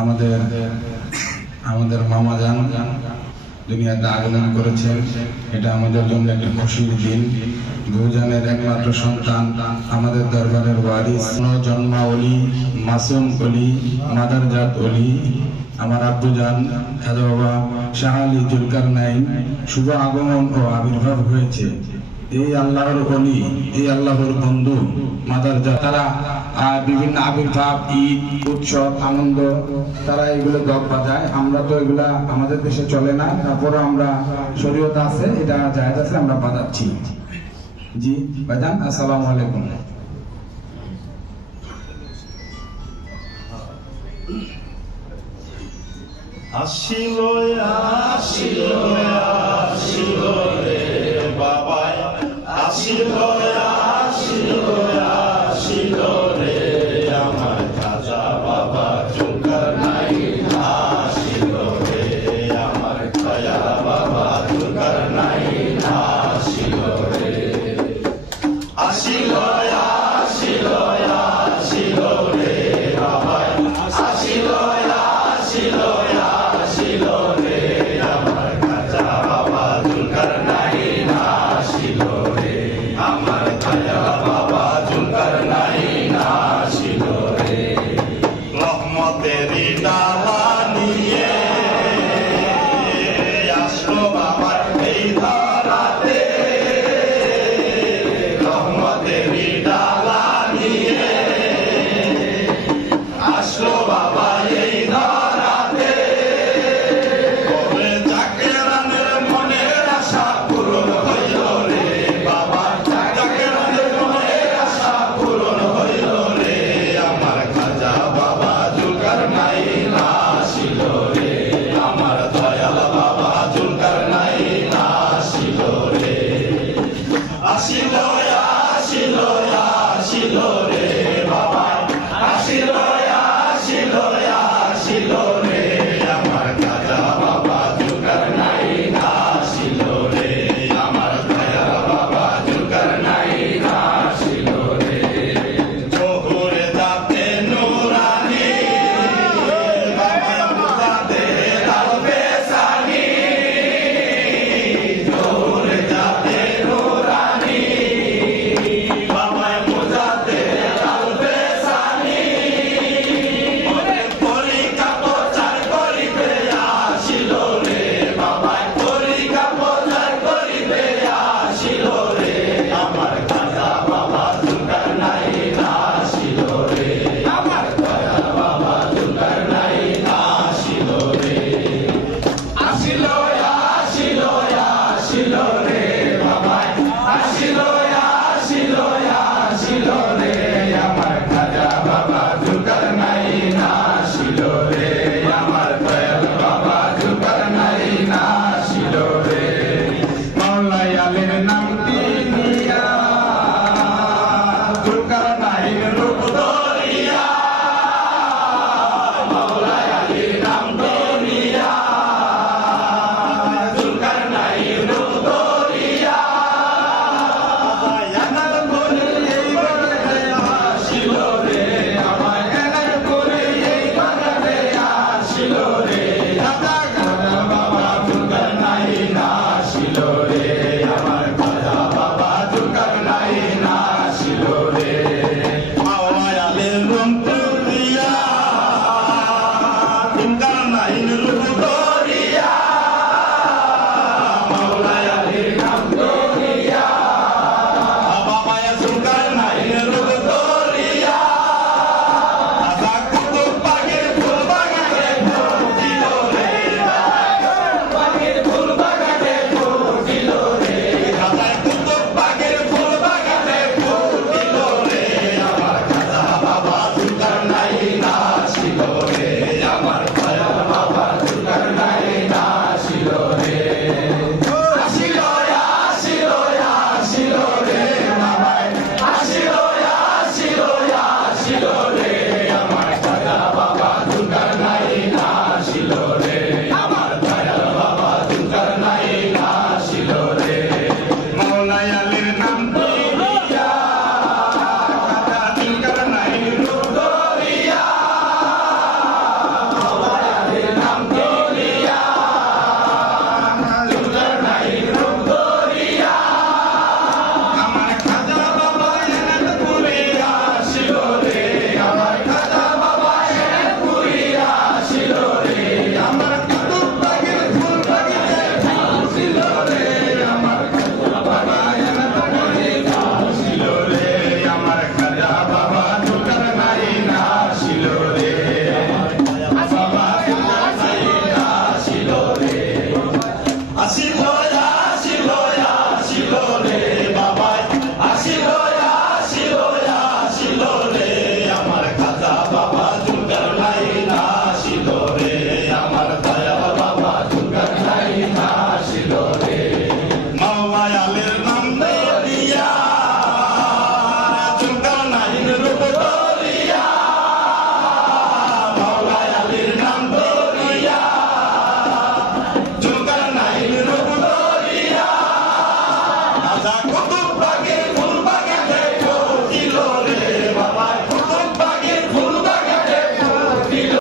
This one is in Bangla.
আমাদের আমাদের মামা জান দুনিয়াতে আগমন করেছেন। এটা আমাদের জন্য একটা খুশির দিন। দুজনের একমাত্র সন্তান, আমাদের দরবারের ওয়ারিস, জন্মা অলি, মাসুম অলি, মাদারজাত অলি, আমার আব্বু জান খাজা বাবা শাহ আলী জুলকারনাইন শুভ আগমন ও আবির্ভাব হয়েছে। এই আল্লাহর অলি, এই আল্লাহর বন্ধু মাদারজাত, তারা বিভিন্ন আবির্ভাব, ঈদ, উৎসব, আনন্দ, তারা এগুলো দক বাজায়। আমরা তো এগুলা আমাদের দেশে চলে না, তারপরে আমরা শরীয়ত আছে, এটা জায়েজ আছে, আমরা বাজাচ্ছি। জি ভাইজান, আসসালামু আলাইকুম। আসিল আসিল আসিল রে বাবায়, আসিল আসিল আসিল রে আমার খাজা বাবা।